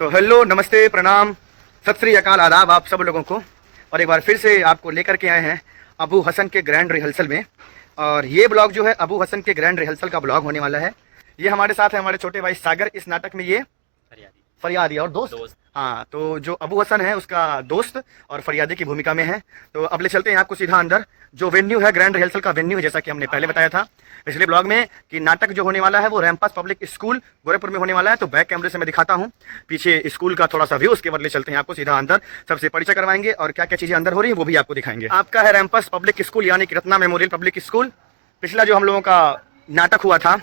तो हेलो, नमस्ते, प्रणाम, सत श्री अकाल, आदाब आप सब लोगों को। और एक बार फिर से आपको लेकर के आए हैं अबू हसन के ग्रैंड रिहर्सल में। और ये ब्लॉग जो है अबू हसन के ग्रैंड रिहर्सल का ब्लॉग होने वाला है। ये हमारे साथ है हमारे छोटे भाई सागर। इस नाटक में ये फरियादी और दोस्त। हाँ, तो जो अबू हसन है उसका दोस्त और फरियादी की भूमिका में है। तो अब ले चलते हैं आपको सीधा अंदर। जो वेन्यू है ग्रैंड रिहर्सल का वेन्यू है, जैसा कि हमने पहले बताया था पिछले ब्लॉग में कि नाटक जो होने वाला है वो रैमपास पब्लिक स्कूल गोरखपुर में होने वाला है। तो बैक कैमरे से मैं दिखाता हूँ पीछे स्कूल का थोड़ा सा व्यू, उसके बाद ले चलते हैं आपको सीधा अंदर। सबसे परिचय करवाएंगे और क्या क्या चीजें अंदर हो रही है वो भी आपको दिखाएंगे। आपका है रैमपास पब्लिक स्कूल यानी कि रत्ना मेमोरियल पब्लिक स्कूल। पिछला जो हम लोगों का नाटक हुआ था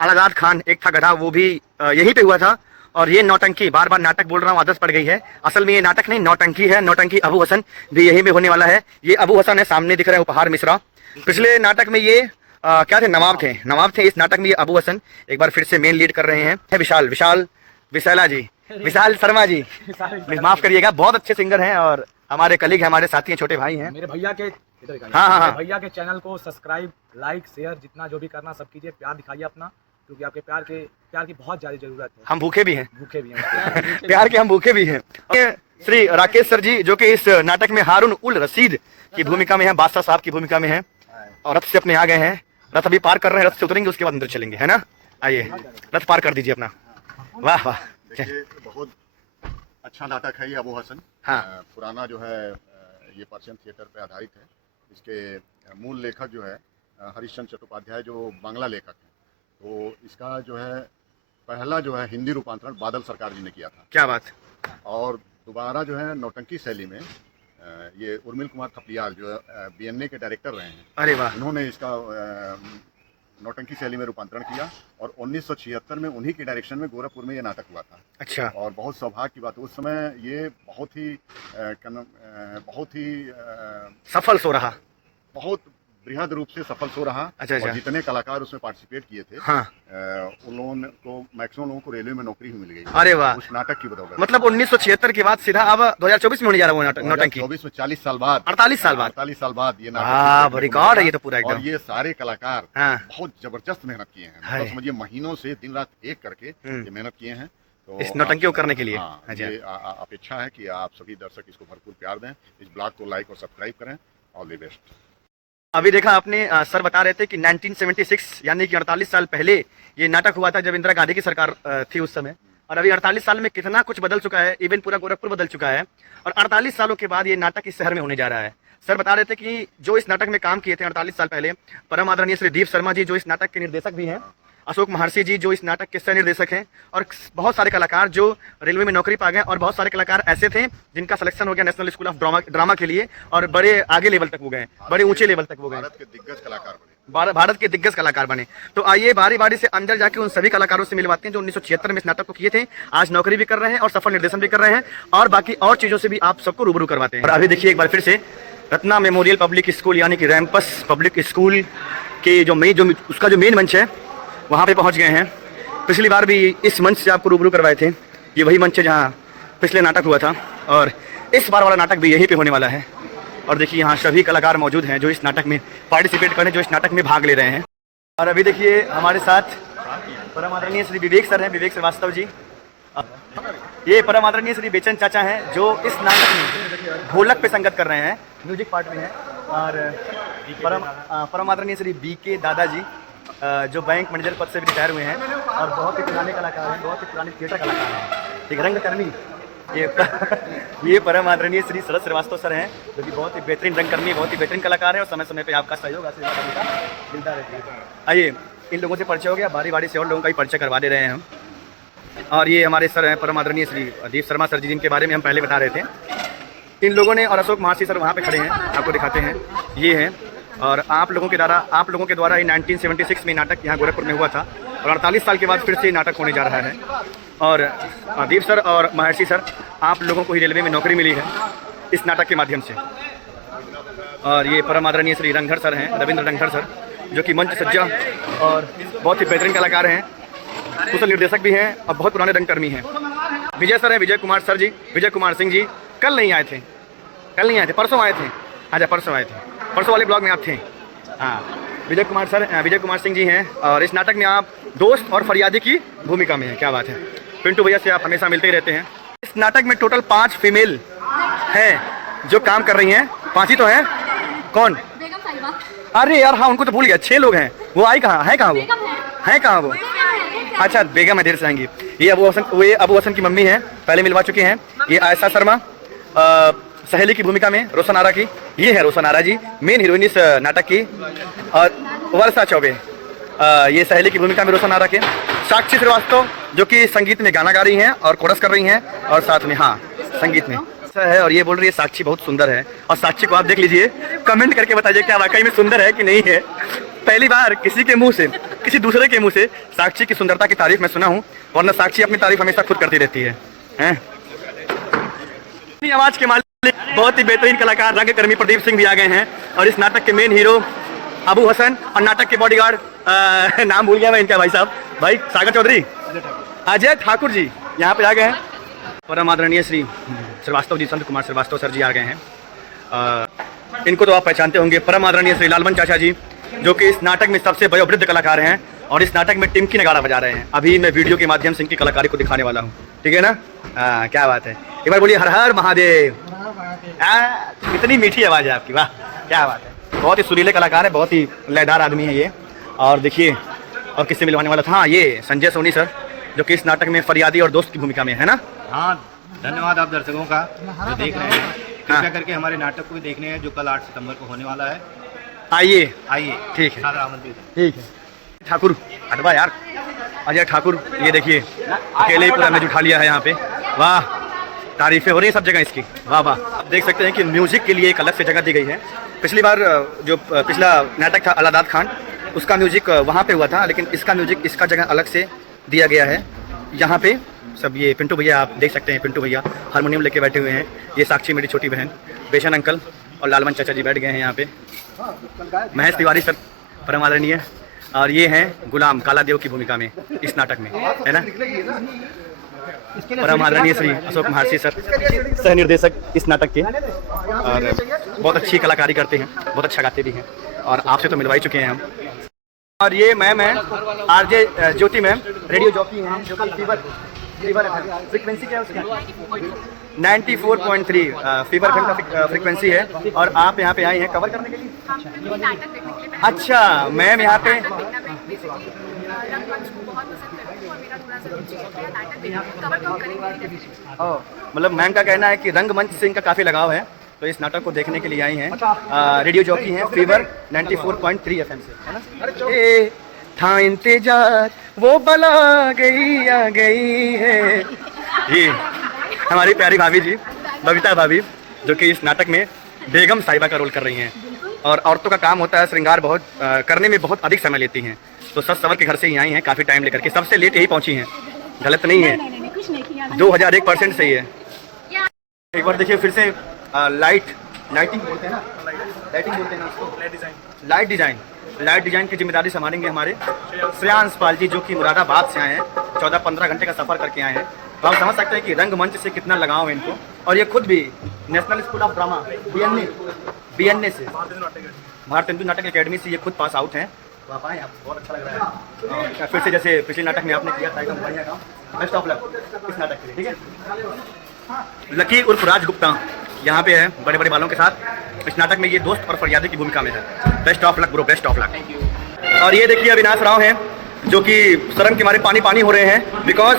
अलाजाद खान एक था गधा, वो भी यहीं पे हुआ था। और ये नौटंकी, बार बार नाटक बोल रहा हूँ, आदत पड़ गई है। असल में ये नाटक नहीं, नौटंकी है। नौटंकी अबू हसन भी यहीं पे होने वाला है। ये अबू हसन है, सामने दिख रहा है उपहार मिश्रा। पिछले नाटक में ये क्या थे, नवाब थे। इस नाटक में ये अबू हसन एक बार फिर से मेन लीड कर रहे हैं। विशाला जी, विशाल शर्मा जी, माफ करिएगा, बहुत अच्छे सिंगर हैं और हमारे कलीग हैं, हमारे साथी हैं, छोटे भाई हैं मेरे भैया के। हाँ, भैया के चैनल को सब्सक्राइब, लाइक, शेयर, जितना जो भी करना सब कीजिए। प्यार दिखाइए अपना, क्योंकि आपके प्यार की बहुत ज्यादा जरूरत है। हम भूखे भी हैं प्यार के हम भूखे भी हैं। श्री राकेश सर जी जो कि इस नाटक में हारून उल रशीद की भूमिका में है, बादशाह साहब की भूमिका में है। और रथ से अपने आ गए हैं, रथ अभी पार कर रहे हैं, रथ से उतरेंगे उसके बाद अंदर चलेंगे, है ना। आइए, रथ पार कर दीजिए अपना। वाह वाह, देखिए बहुत अच्छा नाटक है ये अबू हसन। हाँ। पुराना जो है ये पर्शियन थिएटर पे आधारित है। इसके मूल लेखक जो है हरिश्चंद्र चट्टोपाध्याय, जो बांग्ला लेखक हैं। तो इसका जो है पहला जो है हिंदी रूपांतरण बादल सरकार जी ने किया था। क्या बात। और दोबारा जो है नौटंकी शैली में ये उर्मिल कुमार थपलियाल जो बीएनए के डायरेक्टर रहे हैं, अरे वाह, उन्होंने इसका नौटंकी शैली में रूपांतरण किया। और 1976 में उन्हीं के डायरेक्शन में गोरखपुर में ये नाटक हुआ था। अच्छा। और बहुत सौभाग्य की बात, उस समय ये बहुत ही सफल सो रहा, बहुत बृहद रूप से सफल सो रहा। अच्छा। और जितने कलाकार उसमें पार्टिसिपेट किए थे, हाँ, उन लोगों को मैक्सिमम लोगों को रेलवे में नौकरी भी मिल गई। अरे वाह, उस नाटक की बदौलत। मतलब 1976 के बाद सीधा अब 2024 में होने जा रहा है वो नाटक, नौटंकी। 2024 में 40 साल बाद, 48 साल बाद, 48 साल बाद ये नाटक रिकॉर्ड है ये तो पूरा एकदम। और ये सारे कलाकार हाँ, बहुत जबरदस्त मेहनत किए हैं। मतलब समझिए महीनों से दिन रात एक करके ये मेहनत किए हैं। तो इस नौटंकी को करने के लिए ये अपेक्षा है कि आप सभी दर्शक इसको भरपूर प्यार दें, इस ब्लॉग को लाइक और सब्सक्राइब करें। All the best. अभी देखा आपने, सर बता रहे थे कि 1976 यानी कि 48 साल पहले ये नाटक हुआ था, जब इंदिरा गांधी की सरकार थी उस समय। और अभी 48 साल में कितना कुछ बदल चुका है, इवन पूरा गोरखपुर बदल चुका है। और 48 सालों के बाद ये नाटक इस शहर में होने जा रहा है। सर बता रहे थे कि जो इस नाटक में काम किए थे 48 साल पहले, परम आदरणीय श्री दीप शर्मा जी जो इस नाटक के निर्देशक भी हैं, अशोक महर्षि जी जो इस नाटक के सह निर्देशक हैं, और बहुत सारे कलाकार जो रेलवे में नौकरी पा गए। और बहुत सारे कलाकार ऐसे थे जिनका सिलेक्शन हो गया नेशनल स्कूल ऑफ ड्रामा के लिए, और बड़े आगे लेवल तक वो गए, बड़े ऊंचे लेवल तक वो गए, भारत के दिग्गज कलाकार बने। भारत के दिग्गज कलाकार बने। तो आइए बारी बारी से अंदर जाके उन सभी कलाकारों से मिलवाते हैं जो 1976 में इस नाटक को किए थे, आज नौकरी भी कर रहे हैं और सफल निर्देशन भी कर रहे हैं, और बाकी और चीजों से भी आप सबको रूबरू करवाते हैं। और अभी देखिए एक बार फिर से रत्ना मेमोरियल पब्लिक स्कूल यानी कि रैमपस पब्लिक स्कूल के जो उसका जो मेन मंच है वहाँ पे पहुँच गए हैं। पिछली बार भी इस मंच से आपको रूबरू करवाए थे। ये वही मंच है जहाँ पिछले नाटक हुआ था, और इस बार वाला नाटक भी यहीं पे होने वाला है। और देखिए यहाँ सभी कलाकार मौजूद हैं जो इस नाटक में पार्टिसिपेट कर रहे हैं, जो इस नाटक में भाग ले रहे हैं। और अभी देखिए हमारे साथ परम आदरणीय श्री विवेक सर हैं, विवेक श्रीवास्तव जी। ये परम आदरणीय श्री बेचन चाचा हैं जो इस नाटक में ढोलक पे संगत कर रहे हैं, म्यूजिक पार्ट में हैं। और परम आदरणीय श्री BK दादाजी जो बैंक मैनेजर पद से भी रिटायर हुए हैं और बहुत ही पुराने कलाकार हैं, बहुत ही पुराने थिएटर कलाकार हैं, एक रंगकर्मी। ये परम आदरणीय श्री शरद श्रीवास्तव सर हैं जो कि बहुत ही बेहतरीन रंगकर्मी, बहुत ही बेहतरीन कलाकार हैं, और समय समय पे आपका सहयोग आशीर्वाद मिलता रहता है। आइए, इन लोगों से परिचय हो गया, बारी बारी से और लोगों का ही परिचय करवा दे रहे हैं हम। और ये हमारे सर हैं परम आदरणीय श्री दीप शर्मा सर जी, जिनके बारे में हम पहले बता रहे थे। इन लोगों ने, और अशोक महर्षि सर वहाँ पे खड़े हैं, आपको दिखाते हैं, ये हैं। और आप लोगों के द्वारा ये 1976 में नाटक यहाँ गोरखपुर में हुआ था, और 48 साल के बाद फिर से नाटक होने जा रहा है। और दीप सर और महर्षि सर, आप लोगों को ही रेलवे में नौकरी मिली है इस नाटक के माध्यम से। और ये परम आदरणीय श्री रंघर सर हैं, रविंद्र रंघर सर, जो कि मंच सज्जा और बहुत ही बेहतरीन कलाकार हैं, कुशल निर्देशक भी हैं और बहुत पुराने रंगकर्मी हैं। विजय सर हैं, विजय कुमार सर जी, विजय कुमार सिंह जी, कल नहीं आए थे, परसों आए थे। अच्छा, परसों आए थे, परसों वाले ब्लॉग में आप थे। हाँ, विजय कुमार सिंह जी हैं, और इस नाटक में आप दोस्त और फरियादी की भूमिका में हैं। क्या बात है। पिंटू भैया से आप हमेशा मिलते ही रहते हैं। इस नाटक में टोटल 5 फीमेल हैं जो काम कर रही हैं। 5 ही तो हैं। कौन? बेगम साहिबा। अरे यार हाँ, उनको तो भूल गया। 6 लोग हैं। वो आई कहाँ है? कहाँ वो है? कहाँ वो? अच्छा, बेगम है, देर से आएंगी। ये अबू हसन की मम्मी है, पहले मिलवा चुके हैं। ये आयशा शर्मा, सहेली की भूमिका में रोशन आरा की। ये है रोशन आरा जी, मेन हीरोइन इस नाटक की। और वर्षा चौबे, ये सहेली की भूमिका में रोशन आरा के। साक्षी श्रीवास्तव जो कि संगीत में गाना गा रही हैं और कोरस कर रही हैं, और साथ में हाँ संगीत में है। और ये बोल रही है साक्षी बहुत सुंदर है। और साक्षी को आप देख लीजिए, कमेंट करके बताइए क्या वाकई में सुंदर है कि नहीं है। पहली बार किसी के मुंह से, किसी दूसरे के मुंह से साक्षी की सुंदरता की तारीफ मैं सुना हूँ, वरना साक्षी अपनी तारीफ हमेशा खुद करती रहती है। आवाज के मालिक, बहुत ही बेहतरीन कलाकार रंगकर्मी प्रदीप सिंह भी आ गए हैं। और इस नाटक के मेन हीरो अबू हसन, और नाटक के बॉडीगार्ड नाम भूल गया मैं इनका, भाई साहब, भाई सागर चौधरी, अजय ठाकुर जी यहाँ पे आ गए हैं। परम आदरणीय श्री श्रीवास्तव जी, संत कुमार श्रीवास्तव सर जी आ गए हैं। इनको तो आप पहचानते होंगे। परम आदरणीय श्री लालमन चाचा जी जो कि इस नाटक में सबसे वयोवृद्ध कलाकार हैं और इस नाटक में टिमकी नगाड़ा बजा रहे हैं। अभी मैं वीडियो के माध्यम से इनकी कलाकारी को दिखाने वाला हूँ, ठीक है ना? क्या बात है। एक बार बोलिए हर हर महादेव। कितनी मीठी आवाज़ है आपकी, वाह क्या बात है। बहुत ही सुरीले कलाकार है, बहुत ही लयदार आदमी है ये। और देखिए और किससे मिलवाने वाला था, हाँ ये संजय सोनी सर जो कि इस नाटक में फरियादी और दोस्त की भूमिका में है ना। हाँ, धन्यवाद आप दर्शकों का जो देख रहे हैं। कृपया करके हमारे नाटक को भी देखने हैं जो कल 8 सितंबर को होने वाला है। आइए ठीक है, सादर आमंत्रित है। ठीक है। ठाकुर हटवा यार, अजय ठाकुर, ये देखिए अकेले ही पूरा मैच उठा लिया है यहाँ पे। वाह, तारीफें हो रही हैं सब जगह इसकी, वाह वाह। आप देख सकते हैं कि म्यूजिक के लिए एक अलग से जगह दी गई है। पिछली बार जो पिछला नाटक था अलादाद खान, उसका म्यूजिक वहाँ पे हुआ था, लेकिन इसका म्यूजिक इसका जगह अलग से दिया गया है। यहाँ पे सब ये पिंटू भैया, आप देख सकते हैं पिंटू भैया हारमोनियम लेके बैठे हुए हैं। ये साक्षी मेरी छोटी बहन, बेशन अंकल और लालमन चाचा जी बैठ गए हैं यहाँ पे। महेश तिवारी सर परम आदरणीय, और ये हैं गुलाम काला देव की भूमिका में इस नाटक में, है ना। परम आदरणीय श्री अशोक महर्षि सर सह निर्देशक इस नाटक के, और बहुत अच्छी कलाकारी करते हैं, बहुत अच्छा गाते भी हैं, और आपसे तो मिलवा ही चुके हैं हम। और ये मैम है आरजे ज्योति मैम, रेडियो जॉकी हैं जो कि फीवर फ्रीक्वेंसी क्या है उसकी 94.3 फीवर फिल्म का फ्रीक्वेंसी है। और आप यहाँ पे आई हैं कवर करने के लिए? अच्छा मैम यहाँ पे मतलब मैम का कहना है कि रंगमंच से इनका काफ़ी लगाव है, तो इस नाटक को देखने के लिए आई हैं। रेडियो जॉकी हैं फीवर 94.3 FM से, है ना। ए था इंतजार वो बला गई आ गई है। ये हमारी प्यारी भाभी जी बबीता भाभी जो कि इस नाटक में बेगम साहिबा का रोल कर रही हैं। और औरतों का काम होता है श्रृंगार बहुत करने में बहुत अधिक समय लेती हैं, तो सच सवर के घर से ही आई हैं काफ़ी टाइम लेकर के, सबसे लेट यही पहुंची हैं। गलत नहीं है, 2001% सही है। एक बार देखिए फिर से लाइटिंग बोलते हैं ना, लाइटिंग बोलते हैं ना उसको, लाइट डिज़ाइन की जिम्मेदारी संभालेंगे हमारे श्रेयांश पाल जी जो कि मुरादाबाद से आए हैं। 14-15 घंटे का सफ़र करके आए हैं, तो आप समझ सकते हैं कि रंगमंच से कितना लगाव है इनको। और ये खुद भी national school of drama BNA से, भारत हिंदू नाटक अकेडमी से ये खुद पास आउट हैं। तो आप आए, आप बहुत अच्छा लग रहा है। और फिर से जैसे पिछले नाटक में आपने किया था एकदम बढ़िया काम, बेस्ट ऑफ लक इस नाटक के लिए, ठीक है। लकी उर्फ राज गुप्ता यहाँ पे है बड़े बड़े बालों के साथ। इस नाटक में ये दोस्त और फरियादी की भूमिका में है। Best of luck bro, best of luck. और ये देखिए अविनाश राव हैं जो कि शर्म के मारे पानी पानी हो रहे हैं, बिकॉज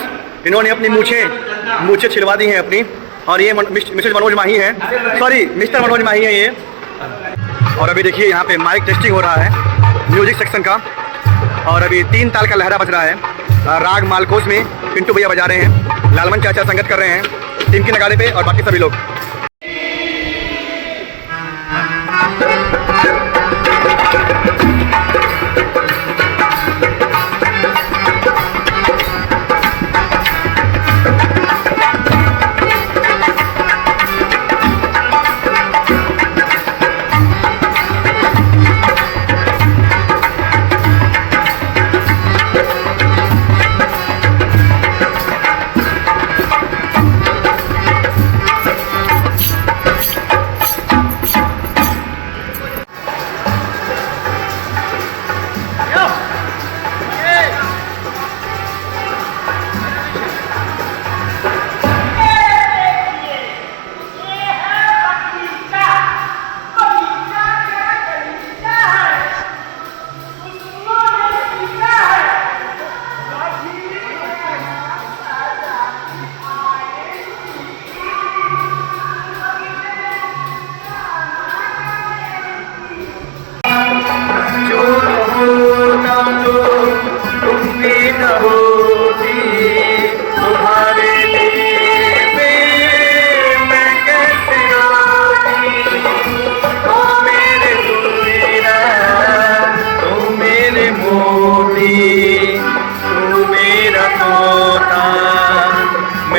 इन्होंने अपनी मूछें छिलवा दी हैं अपनी। और ये मिसेज मनोज माही हैं, सॉरी मिस्टर मनोज माही हैं ये। और अभी देखिए यहाँ पे माइक टेस्टिंग हो रहा है म्यूजिक सेक्शन का, और अभी 3 ताल का लहरा बज रहा है। राग मालकोस में पिंटू भैया बजा रहे हैं, लालमन चाचा संगत कर रहे हैं टीम के नगाड़े पे, और बाकी सभी लोग।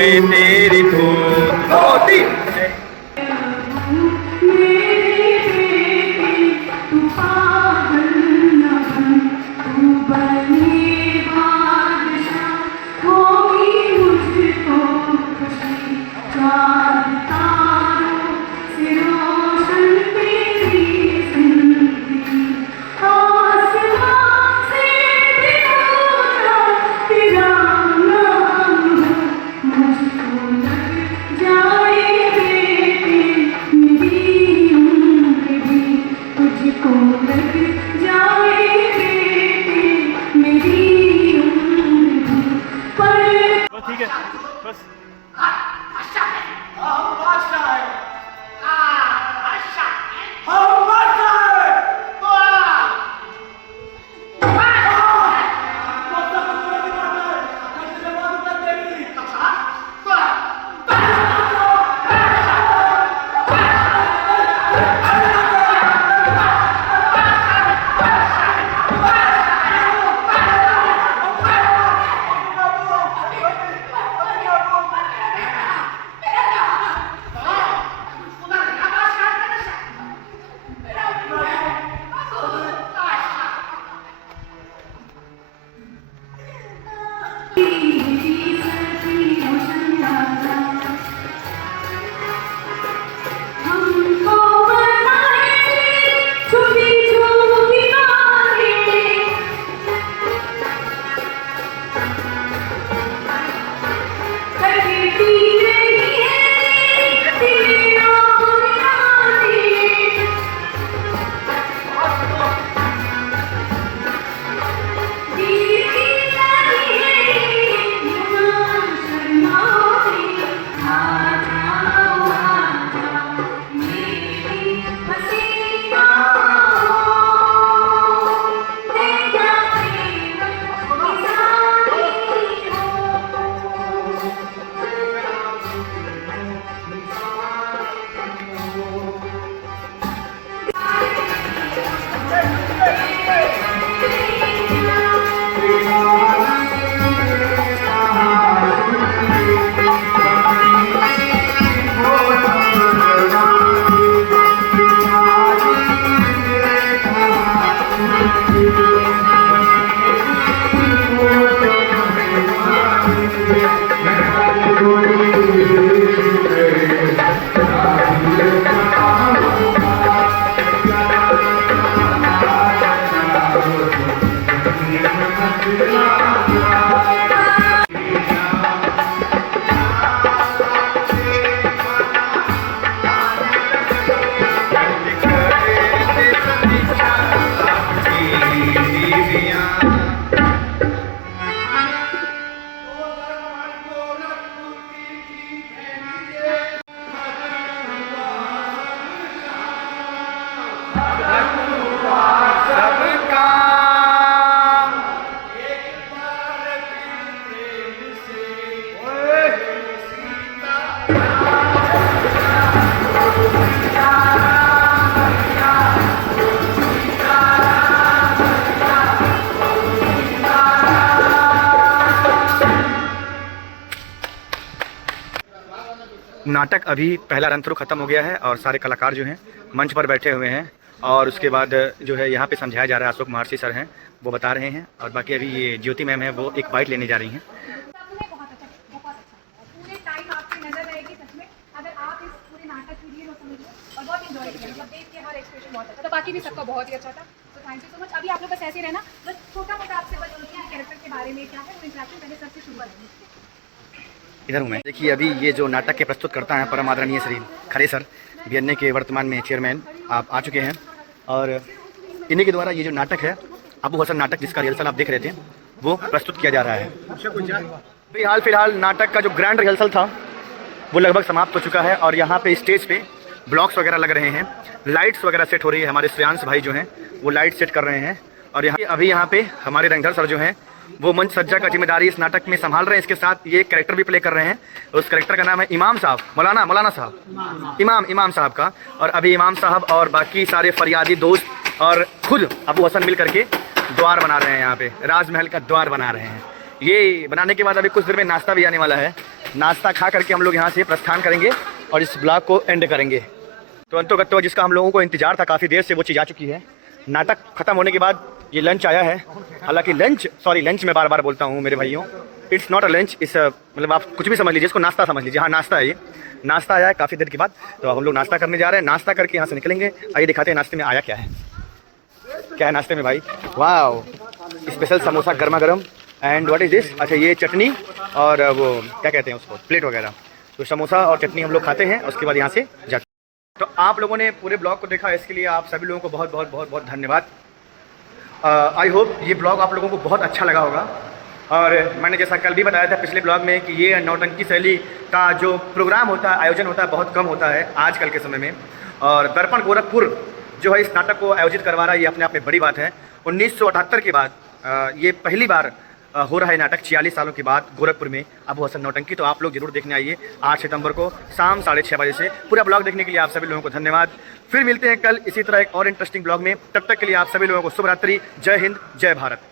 में तेरी धूप होती है। नाटक अभी पहला रन थ्रू खत्म हो गया है और सारे कलाकार जो हैं मंच पर बैठे हुए हैं और उसके बाद जो है यहाँ पे समझाया जा रहा है। अशोक महर्षि सर हैं, वो बता रहे हैं और बाकी अभी ये ज्योति मैम है, वो एक बाइट लेने जा रही हैं। पूरे टाइम आपकी नजर रहेगी सच में, अगर आप इस पूरे नाटक के लिए समझिए और बहुत एंजॉय किया, मतलब देख के हर एक्सप्रेशन बहुत अच्छा था, बाकी भी सबका बहुत ही अच्छा था। तो थैंक यू सो मच। अभी आप लोग बस ऐसे रहना, बस छोटा मोटा आपसे बस कैरेक्टर के बारे में क्या है वो इंटरेक्शन पहले सबसे शुरू करेंगे। इधर हूँ मैं। देखिए अभी ये जो नाटक के प्रस्तुत करता है परम आदरणीय श्री खरे सर, बीएनए के वर्तमान में चेयरमैन आप आ चुके हैं और इन्हीं के द्वारा ये जो नाटक है अबू हसन नाटक, जिसका रिहर्सल आप देख रहे थे, वो प्रस्तुत किया जा रहा है। फिलहाल नाटक का जो ग्रैंड रिहर्सल था वो लगभग समाप्त हो चुका है और यहाँ पे स्टेज पे ब्लॉक्स वगैरह लग रहे हैं, लाइट्स वगैरह सेट हो रही है। हमारे श्रेयांश भाई जो हैं वो लाइट सेट कर रहे हैं और यहाँ पे हमारे रंगधर सर जो हैं वो मंच सज्जा का जिम्मेदारी इस नाटक में संभाल रहे हैं। इसके साथ ये कैरेक्टर भी प्ले कर रहे हैं, उस कैरेक्टर का नाम है इमाम साहब, मौलाना साहब, इमाम साहब का। और अभी इमाम साहब और बाकी सारे फरियादी दोस्त और खुद अबू हसन मिल करके द्वार बना रहे हैं, यहाँ पे राजमहल का द्वार बना रहे हैं। ये बनाने के बाद अभी कुछ देर में नाश्ता भी आने वाला है। नाश्ता खा करके हम लोग यहाँ से प्रस्थान करेंगे और इस ब्लॉग को एंड करेंगे। तो अंतोगत्वा जिसका हम लोगों को इंतजार था काफ़ी देर से, वो चीज़ आ चुकी है। नाटक खत्म होने के बाद ये लंच आया है। हालांकि लंच मैं बार बार बोलता हूँ मेरे भाइयों, इट्स नॉट अ लंच, इस मतलब आप कुछ भी समझ लीजिए, इसको नाश्ता समझ लीजिए। हाँ नाश्ता है, ये नाश्ता आया है काफ़ी देर के बाद। तो अब हम लोग नाश्ता करने जा रहे हैं। नाश्ता करके यहाँ से निकलेंगे। आइए दिखाते हैं नाश्ते में आया क्या है। क्या है नाश्ते में भाई? वाह, स्पेशल समोसा गर्मा गर्म। And what is this? अच्छा ये चटनी और वो क्या कहते हैं उसको, प्लेट वगैरह। तो समोसा और चटनी हम लोग खाते हैं, उसके बाद यहाँ से जाते। तो आप लोगों ने पूरे ब्लॉग को देखा, इसके लिए आप सभी लोगों को बहुत बहुत बहुत बहुत धन्यवाद। आई होप ये ब्लॉग आप लोगों को बहुत अच्छा लगा होगा। और मैंने जैसा कल भी बताया था पिछले ब्लॉग में कि ये नौटंकी शैली का जो प्रोग्राम होता है, आयोजन होता है, बहुत कम होता है आजकल के समय में। और दर्पण गोरखपुर जो है इस नाटक को आयोजित करवा रहा है, ये अपने आप में बड़ी बात है। 1978 के बाद ये पहली बार हो रहा है नाटक, 46 सालों के बाद गोरखपुर में अबू हसन नौटंकी। तो आप लोग जरूर देखने आइए 8 सितंबर को शाम 6:30 बजे से। पूरा ब्लॉग देखने के लिए आप सभी लोगों को धन्यवाद। फिर मिलते हैं कल इसी तरह एक और इंटरेस्टिंग ब्लॉग में। तब तक के लिए आप सभी लोगों को शुभ रात्रि। जय हिंद, जय भारत।